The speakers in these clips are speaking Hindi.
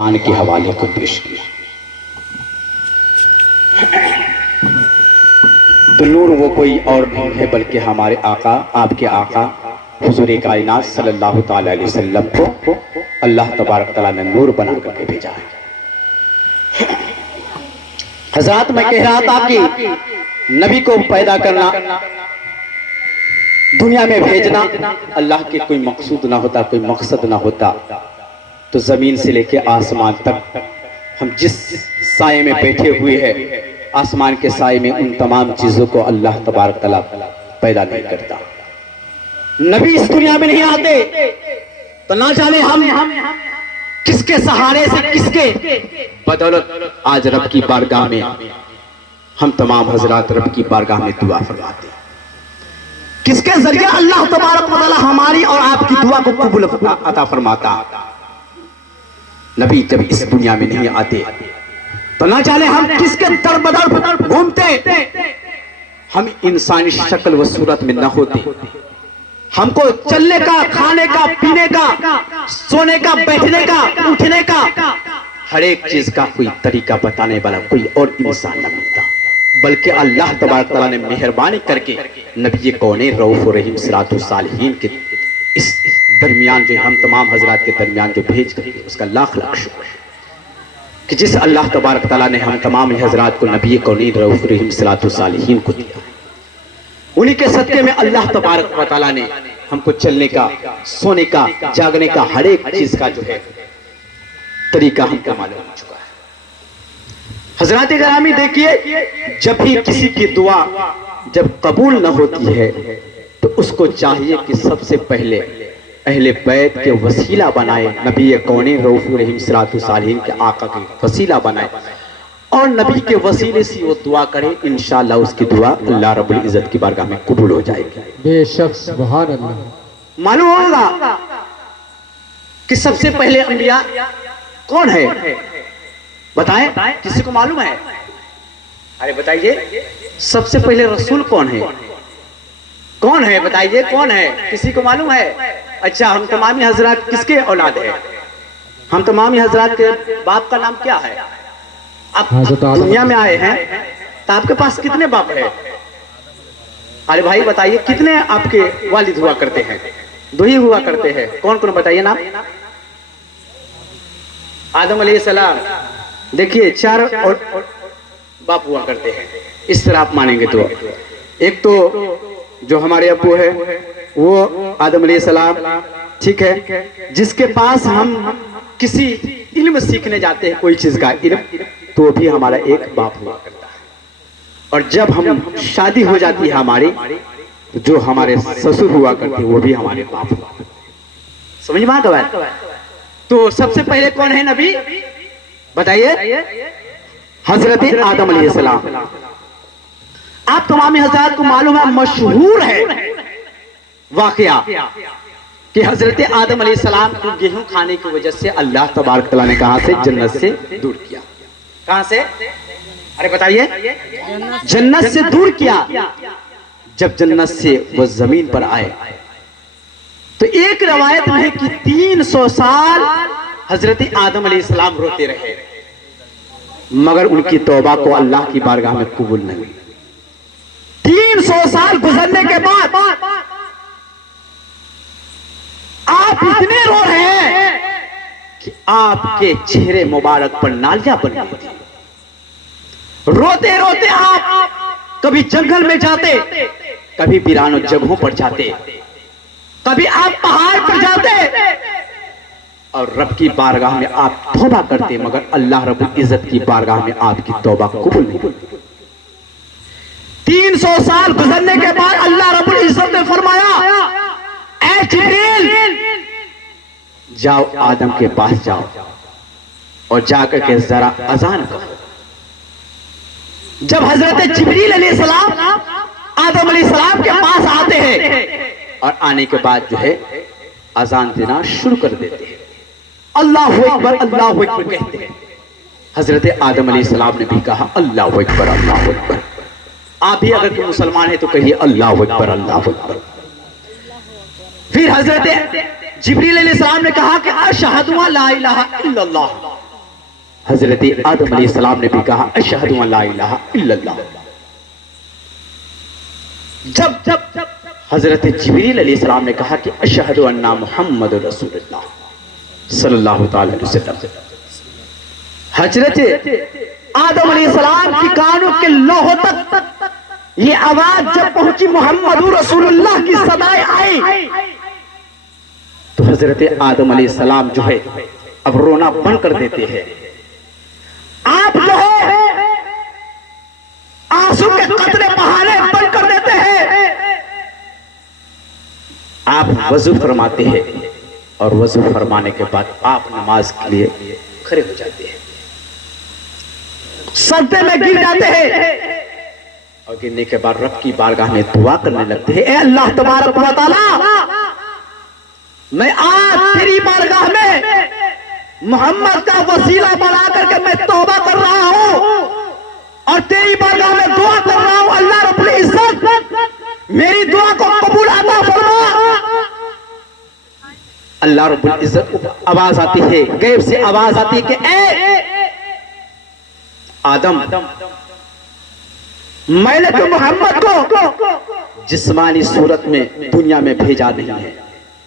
कुरान के हवाले को पेश किया। तो नूर वो कोई और नहीं है बल्कि हमारे आका, आपके आका हुजूर कायनात सल्लल्लाहु ताला अलैहि वसल्लम को अल्लाह तबारक तआला ने नूर बना करके भेजा है। हज़रत मैं कह रहा था कि नबी को पैदा करना, दुनिया में भेजना अल्लाह के कोई मकसूद ना होता, कोई मकसद ना होता तो जमीन से लेके आसमान तक हम जिस साए में बैठे हुए हैं, आसमान के साए में उन तमाम चीजों को अल्लाह तबारक तआला पैदा नहीं करता। नबी इस दुनिया में नहीं आते तो ना जाने हम किसके सहारे से, किसके बदौलत आज रब की बारगाह में हम तमाम हजरात रब की बारगाह में दुआ फरमाते, किसके जरिए अल्लाह तबारक व तआला हमारी और आपकी दुआ को कबूल अता फरमाता। नबी जब इस दुनिया में नहीं आते तो ना जाने हम किसके दर बदर घूमते, हम इंसानी शक्ल व सूरत में न होते, हमको चलने का, खाने का, पीने का, सोने का, बैठने का, उठने का, हर एक चीज का कोई तरीका बताने वाला कोई और इंसान न मिलता, बल्कि अल्लाह तबारक तआला ने मेहरबानी करके नबी कौने रऊफ रहीम सिरातुल सालिहीन के इस दरमियान जो हम तमाम हजरात के दरमियान जो भेज करके उसका लाख लाख शुक्र कि जिस अल्लाह तबारक तआला ने हम तमाम हजरात को नबी कौनी रऊफ रहीम सिरातुल सालिहीन को दिया, उन्हीं के सदके में अल्लाह तबारक व तआला ने हमको चलने का, सोने का, जागने का, हर एक चीज का जो है तरीका हमको मालूम हो चुका है। हजरात गिरामी देखिए, जब भी किसी की दुआ जब कबूल न होती है तो उसको चाहिए कि सबसे पहले अहले बैत के वसीला बनाए, नबी कौनी रऊफ रहीम सिरातुल सालिहीन के आका के वसीला बनाए और नबी के वसीले से वो दुआ करे, इंशाअल्लाह उसकी दुआ अल्लाह रब्बुल इज्जत की बारगाह में कबूल हो जाएगी। बेशक सुभान अल्लाह। मालूम होगा कि सबसे पहले अंबिया कौन है, बताएं, किसी को मालूम है? अरे बताइए, सबसे पहले रसूल कौन है? कौन है बताइए, कौन है? किसी को मालूम है? अच्छा, हम तमामी हजरात किसके औलाद है? हम तमामी हजरात के बाप का नाम क्या है? आप दुनिया में आए हैं तो आपके पास कितने बाप है? अरे भाई बताइए, कितने आपके वालिद हुआ करते हैं? दो ही हुआ करते हैं। कौन कौन बताइए नाम? आदम अलैहिस्सलाम, देखिए 4 और बाप हुआ करते हैं। इस तरह आप मानेंगे तो एक तो जो हमारे अब्बू है वो आदम अलैहिस्सलाम, ठीक है, जिसके पास हम किसी इल्म सीखने जाते हैं, कोई चीज का इल्म, तो भी हमारा एक बाप हुआ करता है। और जब हम शादी हो जाती है हमारी, तो जो हमारे ससुर हुआ करते हैं वो भी हमारे बाप हुआ करते हैं। समझ में आता है? तो सबसे पहले कौन है नबी बताइए? हजरत आदम अलैहिस्सलाम। आप तमामी हजरात को मालूम है, मशहूर है वाकया कि हजरत आदम अलैहिस्सलाम को गेहूं खाने की वजह से अल्लाह तबारक तआला ने कहां से? जन्नत से दूर किया। कहां से? अरे बताइए, जन्नत से दूर किया। जब जन्नत से वो जमीन पर आए तो एक रवायत है कि 300 साल हजरत आदम अलैहिस्सलाम रोते रहे, मगर उनकी तौबा को अल्लाह की बारगाह में कबूल नहीं। 300 साल गुजरने के बाद आप इतने रो रहे हैं कि आपके चेहरे मुबारक पर नालियां बन गई थी। रोते रोते आप कभी जंगल में जाते, कभी वीरान जगहों पर जाते, कभी आप पहाड़ पर जाते और रब की बारगाह में आप तौबा करते, मगर अल्लाह रब्बुल इज्जत की बारगाह में आपकी तौबा कबूल नहीं होती। 300 साल गुजरने के बाद अल्लाह रब्बुल इज्जत ने फरमाया, ऐ जिब्रील, जाओ आदम के पास जाओ और जाकर के जरा अजान करो। जब हजरत जिब्रील अलैहिस्सलाम आदम अलैहिस्सलाम के पास आते हैं और आने के बाद जो है अजान देना शुरू कर देते हैं, अल्लाहु अकबर, अल्लाहु अकबर कहते हैं। हजरत आदम अलैहिस्सलाम ने भी कहा अल्लाहु अकबर, अल्लाहु अकबर। आप भी अगर कोई मुसलमान है तो कहिए अल्लाहु अकबर, अल्लाहु अकबर। फिर हजरत जिब्रील अलैहिस्सलाम ने कहा कि अशहदु अल्ला इलाहा इल्लल्लाह, हजरत आदम अलैहिस्सलाम ने भी कहा अशहदु अल्ला इलाहा इल्लल्लाह। जब जब हजरत जिब्रील अलैहिस्सलाम ने कहा कि अशहदु अन्ना मुहम्मद रसूलुल्लाह सल्लल्लाहु ताला अलैहि वसल्लम, हजरत आदम अलैहिस्सलाम की कानों के लोहों तक ये आवाज जब पहुंची मोहम्मद रसूलुल्लाह की सदाएं आई, तो हजरत आदम अलैहिस्सलाम जो है अब रोना बंद कर देते हैं। आप जो है आंसू के कतरे बहाने बंद कर देते हैं। आप वजू फरमाते हैं और वजू फरमाने के बाद आप नमाज के लिए खड़े हो जाते हैं, सजदे में गिर जाते हैं और गिरने के बाद रब की बारगाह में दुआ करने लगते हैं, ए अल्लाह तबारक व तआला, मैं आज तेरी बारगाह में मोहम्मद का वसीला बना करके मैं तौबा कर रहा हूं और तेरी बारगाह में दुआ कर रहा हूं। अल्लाह रब्बुल इज्जत मेरी दुआ को कबूल अता फरमा। अल्लाह रब्बुल इज्जत को आवाज आती है, गैब से आवाज आती है कि ए आदम, मैंने तो मोहम्मद को जिस्मानी सूरत में दुनिया में भेजा नहीं है,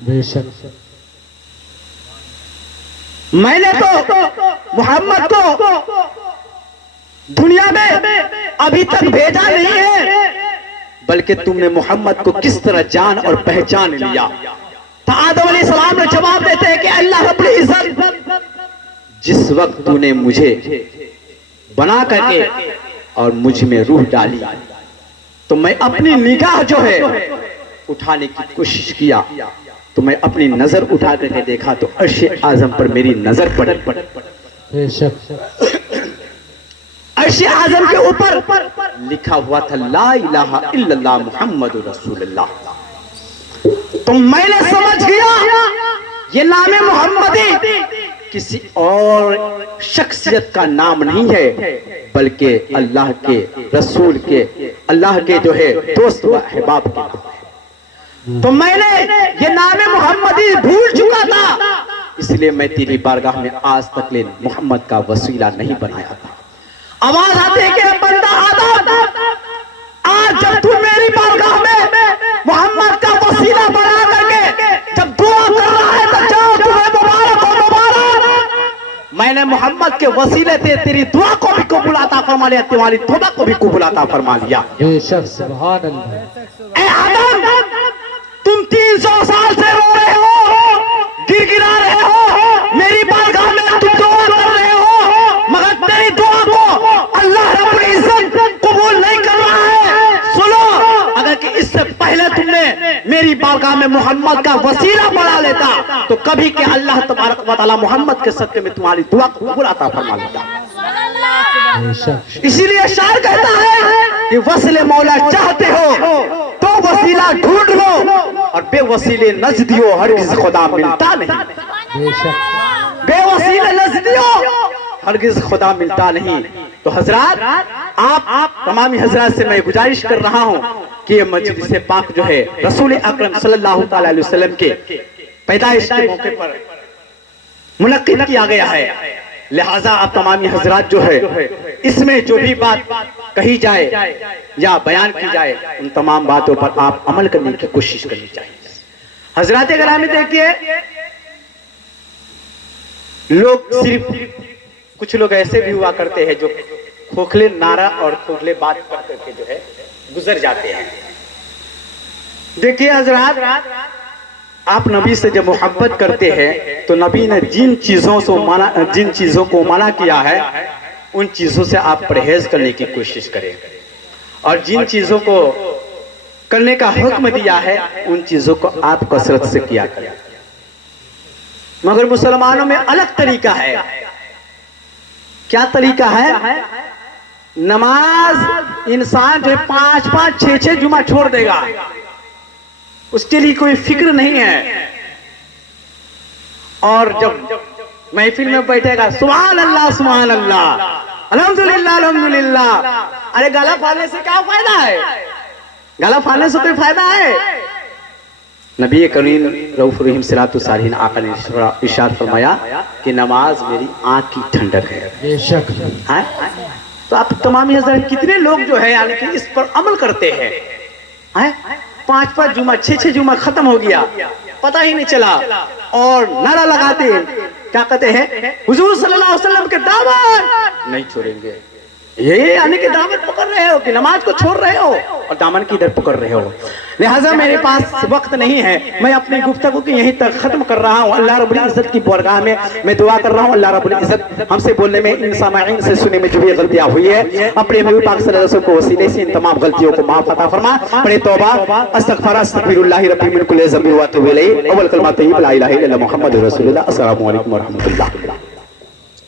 बेशक मैंने तो मोहम्मद को दुनिया में अभी तक भेजा नहीं है, बल्कि तुमने मोहम्मद को किस तरह जान और पहचान लिया। तो आदम अलैहिस्सलाम ने जवाब देते हैं कि अल्लाह रब्बुल इज्जत, जिस वक्त तूने मुझे बना करके और मुझ में रूह डाली तो मैं अपनी निगाह जो है उठाने की कोशिश किया, तो मैं अपनी नजर उठा करके देखा तो अर्श आजम पर मेरी नजर पड़ी। बेशक अर्श आजम के ऊपर लिखा हुआ था ला इलाहा इल्लल्लाह मुहम्मदुर रसूलुल्लाह। तो मैंने समझ गया ये नाम मोहम्मदी किसी और शख्सियत का नाम नहीं है, बल्कि अल्लाह के रसूल के, अल्लाह के जो है दोस्त व अहबाब के नाम है। तो मैंने ये नाम मोहम्मदी भूल चुका था, इसलिए मैं तेरी बारगाह में आज तक ले मोहम्मद का वसीला नहीं बनाया था। आवाज आती है कि बंदा आदम, आज जब तू मेरी बारगाह में मोहम्मद का वसीला बना करके जब दुआ कर रहा है तो जाओ, तुम्हें मुबारक हो, मुबारक। मैंने मोहम्मद के वसीले से तेरी दुआ को भी कबूल अता फरमा लिया, तुम्हारी तौबा को भी कबूल अता फरमा लिया। बेशक सुभान अल्लाह। ए आदम, तुम 300 साल से रो रहे हो, गिड़गिड़ा रहे हो, मेरी बारगाह में तुम दुआ कर रहे हो, मगर तेरी दुआ को अल्लाह रब्बुल इज्जत कबूल नहीं कर रहा है। सुनो, अगर कि इससे पहले तुमने मेरी बारगाह में मोहम्मद का वसीला बना लेता तो कभी के अल्लाह तबारक व तआला मोहम्मद के सदके में तुम्हारी दुआ को कबूल अता फरमा लेता। इसीलिए शायर कहता है कि वसीले मौला चाहते हो तो वसीला ढूंढ लो और बेवसीले नजदियो हरगिज खुदा मिलता नहीं। बेवसीले नजदियो हरगिज खुदा मिलता नहीं। तो हजरात, आप तमामी हजरात से मैं गुजारिश कर रहा हूं कि ये मजलिस पाक जो है रसूल अकरम सल्लल्लाहु ताला अलैहि वसल्लम के पैदाइश के मौके पर मुनक्किद किया गया है, लिहाजा आप तमामी हजरात जो है इसमें जो भी बात कही जाए या बयान की जाए उन तमाम बातों पर आप अमल करने की कोशिश करनी चाहिए। हजरात गिरामी, देखिए लोग सिर्फ कुछ लोग ऐसे भी हुआ करते हैं जो खोखले नारा और खोखले बात कर करके जो है गुजर जाते हैं। देखिए हजरात, आप नबी से जब मोहब्बत करते हैं तो नबी ने जिन चीजों को मना किया है उन चीजों से आप परहेज करने की कोशिश करें, और जिन चीजों को करने का हुक्म दिया है उन चीजों को आप कसरत से किया करें। मगर मुसलमानों में अलग तरीका है। क्या तरीका है? नमाज इंसान जो 5-5, 6-6 जुमा छोड़ देगा, उसके लिए कोई फिक्र नहीं है, और जब महफिल में बैठेगा सुभान अल्लाह अल्हम्दुलिल्लाह अल्हम्दुलिल्लाह, अरे गला फाड़ने से क्या फायदा है? गला फाड़ने से कोई फायदा है? नबी करीम रऊफ रहीम सलातु सालिहीन आका ने इरशाद फरमाया कि नमाज मेरी आँख की ठंडक है। बेशक हैं? तो आप तमाम हज़रात कितने लोग जो है यानी कि इस पर अमल करते हैं? 5-5 जुमा 6-6 जुमा खत्म हो गया, पता ही नहीं चला, और नारा लगाते हैं, क्या कहते हैं, हुजूर सल्लल्लाहु अलैहि वसल्लम के दामन नहीं छोड़ेंगे। ये यानी कि दामन पकड़ रहे हो कि नमाज को छोड़ रहे हो और दामन की इधर पकड़ रहे हो। लिहाजा मेरे पास वक्त नहीं है, मैं अपनी गुफ्तगू की यहीं तक खत्म कर रहा हूँ। अल्लाह रब्बुल इज्जत की बारगाह में मैं दुआ कर रहा हूँ, अल्लाह रब्बुल इज्जत हमसे बोलने में, इन सामाईन से सुनने में जो भी गलतियां हुई है, अपने हबीब पाक सल्लल्लाहु अलैहि वसल्लम को वसीले से इन तमाम गलतियों को माफ अता फरमा। बड़े तौबा अस्तगफर अस्तगफिरुल्लाह रब्बी मिन कुल्लि ज़ंबिन व अतूबु इलैहि। अव्वल कलमा तय्यब ला इलाहा इल्लल्लाह मुहम्मदुर रसूलुल्लाह। अस्सलामु अलैकुम व रहमतुल्लाह।